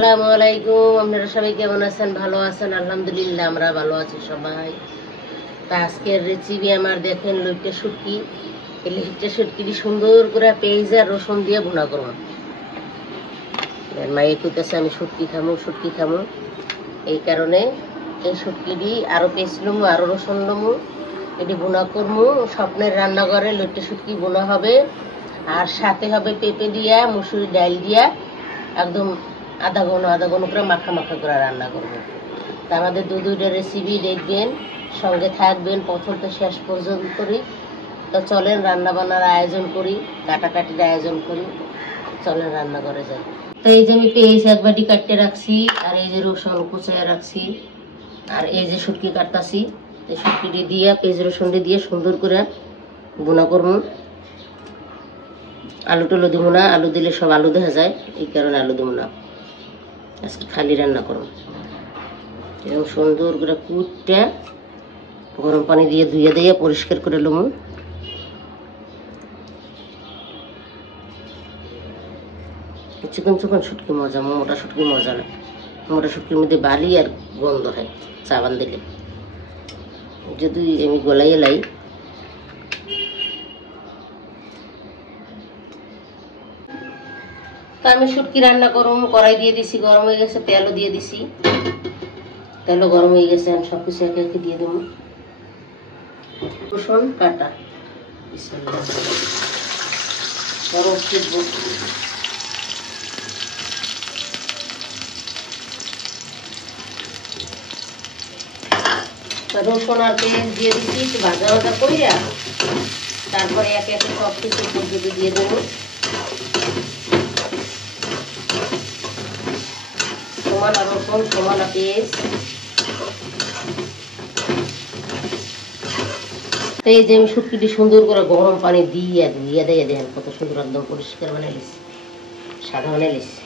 আসসালামু আলাইকুম। আপনারা সবাই কেমন আছেন? ভালো আছেন? আলহামদুলিল্লাহ আমরা ভালো আছি সবাই। তা আজকের রেসিপি আমার দেখেন লইট্টা শুটকি। এই লইট্টা শুটকিটি সুন্দর করে পেঁয়াজ আর রসুন দিয়ে ভুনা করব। মায়ে কইতেছে আমি শুটকি খামু। এই কারণে এই শুটকিটি আরো পেঁয়াজ লমু আরো রসুন লমু, এটি ভুনা করবো। স্বপ্নের রান্নাঘরে লইট্টা শুটকি ভুনা হবে, আর সাথে হবে পেঁপে দিয়া মুসুরি ডাল দিয়া একদম আধা ঘন করে মাখা মাখা করে রান্না করবো। তা আমাদের দুইটা রেসিপি দেখবেন, সঙ্গে থাকবেন প্রথম তো শেষ পর্যন্ত। তো চলেন রান্না বান্নার আয়োজন করি, কাটাকাটির আয়োজন করি। চলেন রান্না করে যাই। তো এই যে আমি পেঁয়াজ এক বাটি কাটতে রাখছি, আর এই যে রসুন কুচায় রাখছি, আর এই যে শুটকি কাটতাছি। এই শুটকিটি দিয়ে পেঁয়াজ রসুনটি দিয়ে সুন্দর করে ভুনা করবো। আলু টুলু দিব না, আলু দিলে সব আলু দেখা যায়, এই কারণে আলু দিব না। আজকে খালি রান্না করব। এরকম সুন্দর করে কুটটা গরম পানি দিয়ে ধুয়ে দিয়ে পরিষ্কার করে লমু। চিকন চিকন শুটকি মজা, মোটা শুটকি মজা না। মোটা শুটকির মধ্যে বালি আর গন্ধ হয় চাবান দিলে। যদি আমি গলাই এলাই তা আমি শুটকি রান্না করুম। কড়াই দিয়ে দিছি, গরম হয়ে গেছে, তেলও দিয়ে দিছি। তেলও গরম হয়ে গেছে, আমি সব কিছু একে একে দিয়ে দেবো। রসুন কাটা রসুন আর পেঁয়াজ দিয়ে দিচ্ছি, একটু ভাজা ভাজা করিয়া তারপরে একে একে সব কিছু পদ্ধতি দিয়ে দেবো। সমান রসুন সমান পেঁয়াজ। এই যে আমি শুটকিটি সুন্দর করে গরম পানি দিয়ে ধুইয়া দিয়ে দেখেন কত সুন্দর একদম পরিষ্কার বানিয়ে নিচ্ছি, সাদা বানিয়ে নিচ্ছি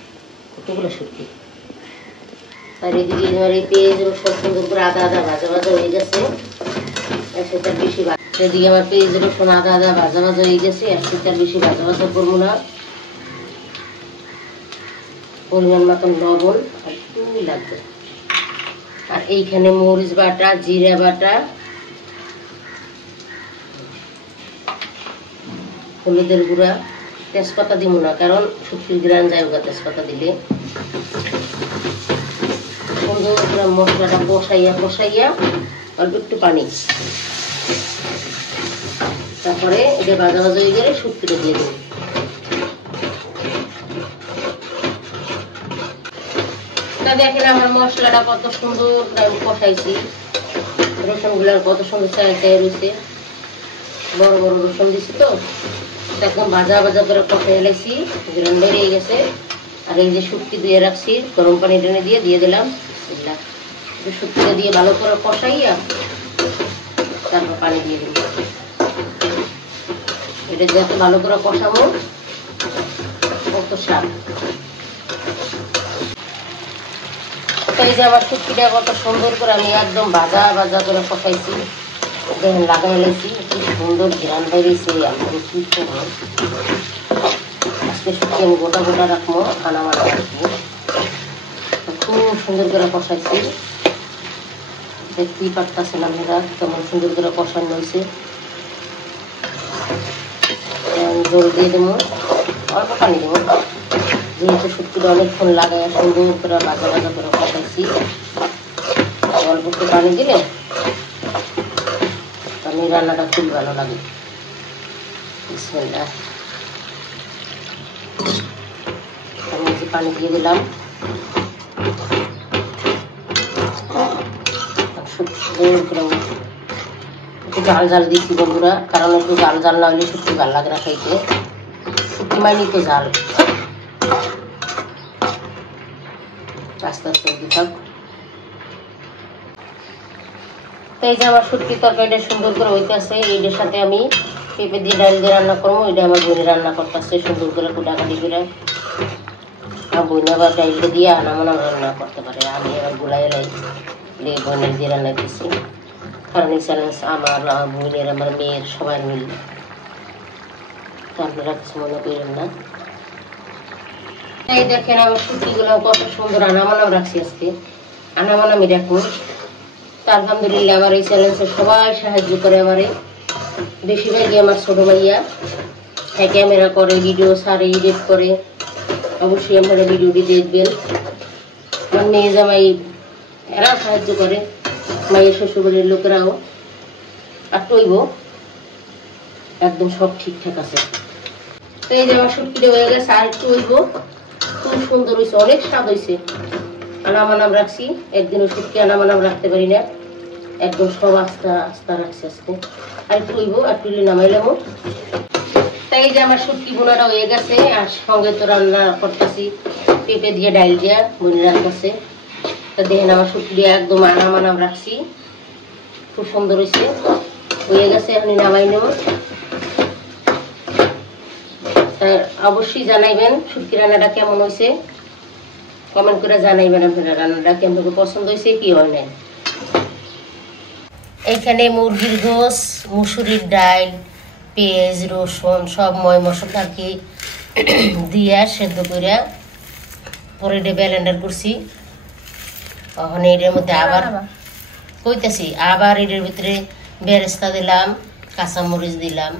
কতগুলো শুটকি। আর এদিকে আমার এই পেঁয়াজ রসুন সুন্দর করে আদা আদা ভাজা ভাজা হয়ে গেছে, সেটার বেশি। এদিকে আমার পেঁয়াজ রসুন আদা আদা ভাজা ভাজা হয়ে গেছে, আর সেটার বেশি ভাজা ভাজা করবো না। পরিমাণ মতন লবণ একটু লাগবে, আর এইখানে মরিচ বাটা, জিরা বাটা, হলুদের গুঁড়া, তেজপাতা দিব না কারণ শুটকির গ্রান যায় ওগা তেজপাতা দিলে। সুন্দর করে মশলাটা কষাইয়া অল্প একটু পানি, তারপরে এটা ভাজা ভাজা হয়ে গেলে শুটকিটা দিয়ে দেবো। দেখেন আমার মশলাটা কত সুন্দর কষাইছি, রসুন গুলার কত সুন্দর চাই রয়েছে, বড় বড় রসুন দিছি তো একদম ভাজা ভাজা করে কষাই এলাইছি, গ্রান বেরিয়ে গেছে। আর এই যে শুটকি দিয়ে রাখছি গরম পানি টেনে দিয়ে দিলাম। শুটকিটা দিয়ে ভালো করে কষাইয়া তারপর পানি দিয়ে দিলাম। এটা যত ভালো করে কষাবো তত স্বাদ। এই যে আমার শুটকিটা কত সুন্দর করে আমি একদম ভাজা ভাজা করে কষাইছি, দেখেন লাগাই লাইছি, কি সুন্দর ঘ্রাণ বেরিয়েছে। আমি কি করবো, আজকে শুটকি আমি গোটা গোটা রাখবো, আনা মানা রাখবো। খুব সুন্দর করে কষাইছি, দেখতেই পারতেছিলাম এরা কেমন সুন্দর করে কষানো হয়েছে। জল দিয়ে দেবো, অল্প পানি দেবো, যেহেতু শুটকিটা অনেকক্ষণ লাগাই সুন্দর করে ভাজা ভাজা করে কষাইছি। অল্প একটু পানি দিলে আমি রান্নাটা খুব ভালো লাগে। বিসমিল্লাহ, আমি যে পানি দিয়ে দিলাম। একটু জাল জাল দিচ্ছি বন্ধুরা, কারণ একটু জাল জাল না হলে শুটকি ভালো লাগে না খাইতে। শুটকি মাইনি তো জাল, আস্তে আস্তে থাক। এই যে আমার শুটকি তরকারিটা সুন্দর করে হইতেছে, এইটার সাথে আমি পেঁপে দিয়ে ডাল দিয়ে রান্না করবো। এটা আমার বোনে রান্না করতেছে সুন্দর করে কুটাকাটি করে। আমার বোনে আবার ডাইলটা দিয়ে আনামোনা রান্না করতে পারে, আমি আবার গুলাই এলাই বোনের দিয়ে রান্না দিচ্ছি। কারণ এই চ্যালেঞ্জ আমার বোনের আমার মেয়ের সবাই মিল, তো আপনারা কিছু মনে করেন না। এই দেখেন আমার শুটকিগুলো কত সুন্দর আনামানাম রাখছি আজকে, আনামানামি রাখবো। তো আলহামদুলিল্লাহ আমার এই চ্যালেঞ্জে সবাই সাহায্য করে। আমারে বেশিরভাগই আমার ছোট ভাইয়া ক্যামেরা করে, ভিডিও সারে, এডিট করে। অবশ্যই আপনারা ভিডিওটি দেখবেন। আমার মেয়ে জামাই এরাও সাহায্য করে, মায়ের শ্বশুরবাড়ির লোকেরাও। আর টইব একদম সব ঠিকঠাক আছে। তো এই যে আমার শুটকিটা হয়ে গেছে, আর একটু হইব। খুব সুন্দর হয়েছে, অনেক স্বাদ হয়েছে। আনামানাম রাখছি, একদিনও শুটকি আনামানাম রাখতে পারি না, একদম সব আস্তা আস্তা রাখছি আজকে। আর একটু হইব, একটু নামাইলাম। তাই যে আমার শুটকি বোনাটা হয়ে গেছে, আর সঙ্গে তো রান্না করতেছি পেঁপে দিয়ে, ডাল দিয়া বোনি রাখতেছে। তা দেখেন আমার শুটকি দিয়ে একদম আনামানাম রাখছি, খুব সুন্দর হয়েছে, হয়ে গেছে। এখন নামাই নেব। অবশ্যই জানাইবেন শুটকি রান্নাটা কেমন হয়েছে, কমেন্ট করে জানাইবেন আপনারা রান্নাটা কেমন পছন্দ হয়েছে কি হয় নাই। এখানে মুরগির গোস, মুসুরির ডাল, পেঁয়াজ, রসুন সব ময় মশলা কি দিয়া সেদ্ধ করে পরে এটা ব্লেন্ডার করছি। এখন এটার মধ্যে আবার কইতেছি, আবার এটার ভিতরে বেরেস্তা দিলাম, কাঁচামরিচ দিলাম,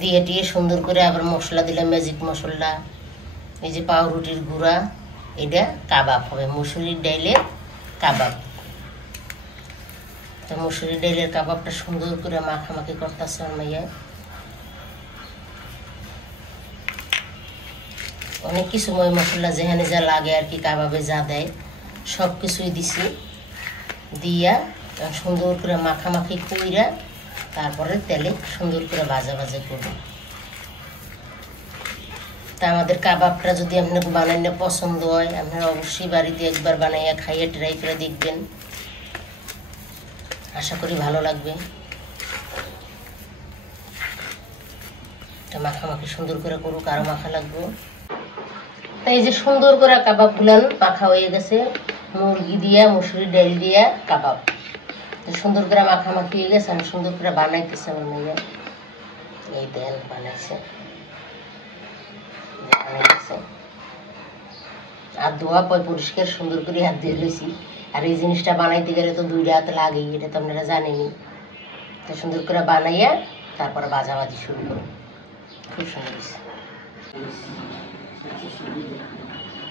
দিয়ে টিয়ে সুন্দর করে আবার মশলা দিলাম, ম্যাজিক মশলা, এই যে পাউরুটির গুঁড়া। এটা কাবাব হবে, মুসুরির ডাইলের কাবাব। তো মুসুরির ডাইলের কাবাবটা সুন্দর করে মাখামাখি করতেছে আমার মাইয়া। অনেক কিছু মশলা যেখানে যা লাগে আর কি, কাবাবে যা দেয় সব কিছুই দিছি। দিয়া সুন্দর করে মাখামাখি কইরা তারপরে তেলে সুন্দর করে ভাজা ভাজা করব। তা আমাদের কাবাবটা যদি আপনার বানাইলে পছন্দ হয়, আপনারা অবশ্যই বাড়িতে একবার বানাইয়া খাইয়ে ট্রাই করে দেখবেন, আশা করি ভালো লাগবে। মাখামাখি সুন্দর করে করুক, আরো মাখা লাগবে। তাই যে সুন্দর করে কাবাব গুলান মাখা হয়ে গেছে, মুরগি দিয়া মুসুরি ডাল দিয়া কাবাব সুন্দর করে মাখামাখি হয়ে গেছে। আমি সুন্দর করে বানাইতেছে আমার মেয়ে, এই দেন বানাইছে। আর ধোয়া পয় পরিষ্কার সুন্দর করে হাত দিয়ে লইছি। আর এই জিনিসটা বানাইতে গেলে তো 2 হাত লাগেই, এটা তো আপনারা জানেনি। তো সুন্দর করে বানাইয়া তারপরে ভাজাভাজি শুরু করো, খুব সুন্দর হয়েছে।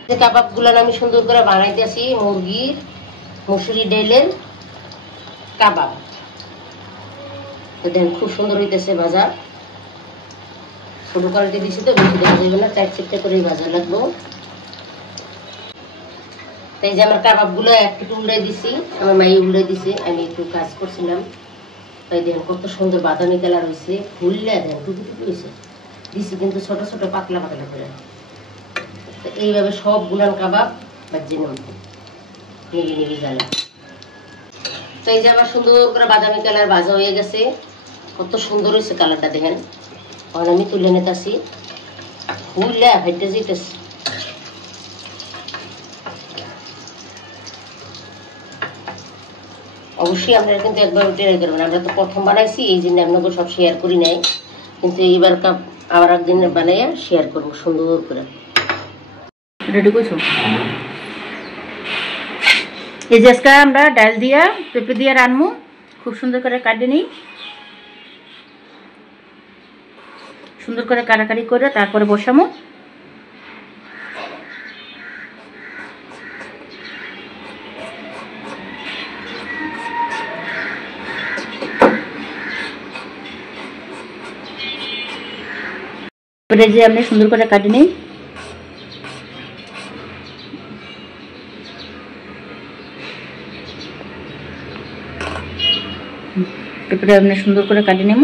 যে কাবাব গুলান আমি সুন্দর করে বানাইতেছি, মুরগির মুসুরি ডালের কাবাব। তো দেখেন খুব সুন্দর হইতেছে ভাজা। ছোট কোয়ালিটি দিছি তো বেশি দেখা যাবে না, 4-4টা করেই ভাজা লাগবো। তাই যে আমার কাবাব গুলো একটু উল্টাই দিছি, আমার মাই উল্টাই দিছে, আমি একটু কাজ করছিলাম। তাই দেখেন কত সুন্দর বাদামি কালার হয়েছে, ফুললে দেখেন টুকু টুকু হয়েছে দিছি, কিন্তু ছোট ছোট পাতলা পাতলা করে। এইভাবে সব গুলান কাবাব ভাজি নেব নিবি নিবি জ্বালা। তো এই যে আমার সুন্দর করে বাদামি কালার ভাজা হয়ে গেছে, কত সুন্দর হয়েছে কালারটা দেখেন। এখন আমি তুলে নিতেছি, ফুললে ভাইতে যেতেছি। অবশ্যই আপনারা কিন্তু একবার ট্রাই করবেন। আমরা তো প্রথম বানাইছি, এই জন্য আপনাকে সব শেয়ার করি নাই, কিন্তু এইবার আবার একদিন বানাইয়া শেয়ার করবো সুন্দর করে। রেডি করছো? এই যে আজকে আমরা ডাল দিয়া পেঁপে দিয়া রানমু, খুব সুন্দর করে কাটে নিই, সুন্দর করে কাটাকাটি করে তারপরে বসামু। যে আমি সুন্দর করে কাটে নিই, পেঁপেটা আপনি সুন্দর করে কাটে নেব।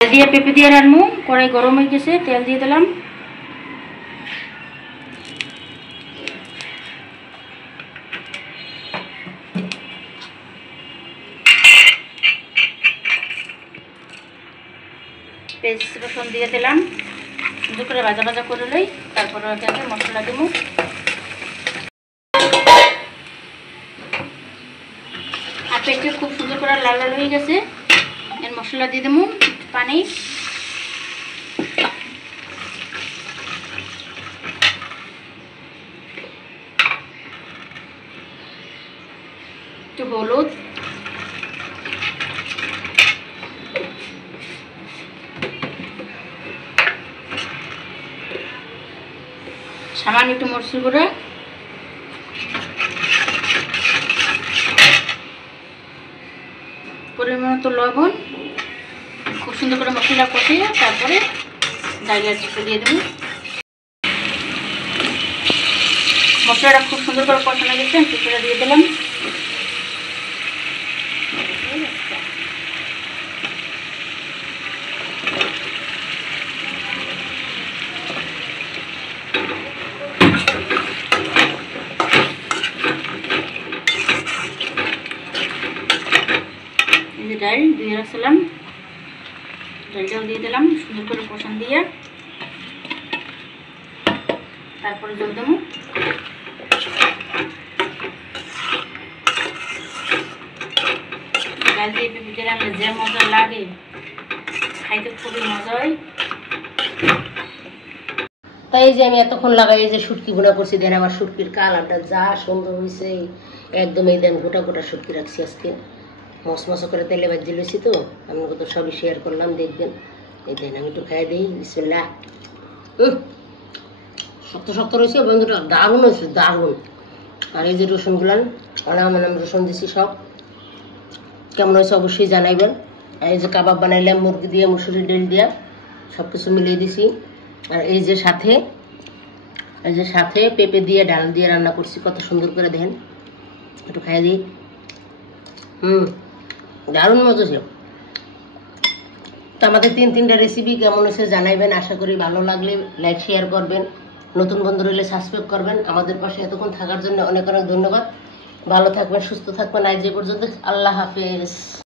তেল দিয়ে পেঁপে দিয়ে রান্নু, কড়াই গরম হয়ে গেছে, তেল দিয়ে দিলাম। পেঁয়াজ রসুন দিয়ে দিলাম, সুন্দর করে ভাজা ভাজা করে লই, তারপরে এখানে মশলা দেবো। আর পেঁয়াজটা খুব সুন্দর করে লাল লাল হয়ে গেছে, এর মশলা দিয়ে দেবো, পানি একটু হলুদ, সামান্য একটু মরিচের গুঁড়া, পরিমাণ মতো লবণ। খুব সুন্দর করে মশলা কষিয়ে তারপরে ডালিয়ার চিপে দিয়ে দেবো। মশলাটা খুব সুন্দর করে কষানো গেছে, চিপেটা দিয়ে দিলাম। ডাল ধুয়ে রাখছিলাম, ডালটাও দিয়ে দিলাম সুন্দর করে কষান দিয়ে। তারপরে জল দেবো। ডাল দিয়ে পেঁপে রান্না যে মজা লাগে, খাইতে খুবই মজা হয়। তাই এই যে আমি এতক্ষণ লাগাই এই যে শুটকি ভুনা করছি, দেন আমার শুটকির কালারটা যা সুন্দর হয়েছে, একদম এই দেন গোটা গোটা শুটকি রাখছি আজকে, মশমশ করে তেলে ভাজি লইছি। তো আপনাকে তো সবই শেয়ার করলাম, দেখবেন। এই দেন আমি একটু খাই দিই, বিসমিল্লাহ। শক্ত শক্ত রয়েছে বন্ধুটা, দারুণ হয়েছে, দারুণ। আর এই যে রসুনগুলান অনাম রসুন দিছি সব, কেমন হয়েছে অবশ্যই জানাইবেন। আর এই যে কাবাব বানাইলাম মুরগি দিয়ে, মুসুরি ডাল দিয়া, সব কিছু মিলিয়ে দিছি। আর এই যে সাথে পেঁপে দিয়ে ডাল দিয়ে রান্না করছি, কত সুন্দর করে দেখেন। একটু খাই দিই। দারুণ মজা ছিল। তো আমাদের তিনটা রেসিপি কেমন হয়েছে জানাইবেন। আশা করি ভালো লাগলে লাইক শেয়ার করবেন, নতুন বন্ধু রইলে সাবস্ক্রাইব করবেন। আমাদের পাশে এতক্ষণ থাকার জন্য অনেক অনেক ধন্যবাদ। ভালো থাকবেন, সুস্থ থাকবেন। আজ যে পর্যন্ত, আল্লাহ হাফেজ।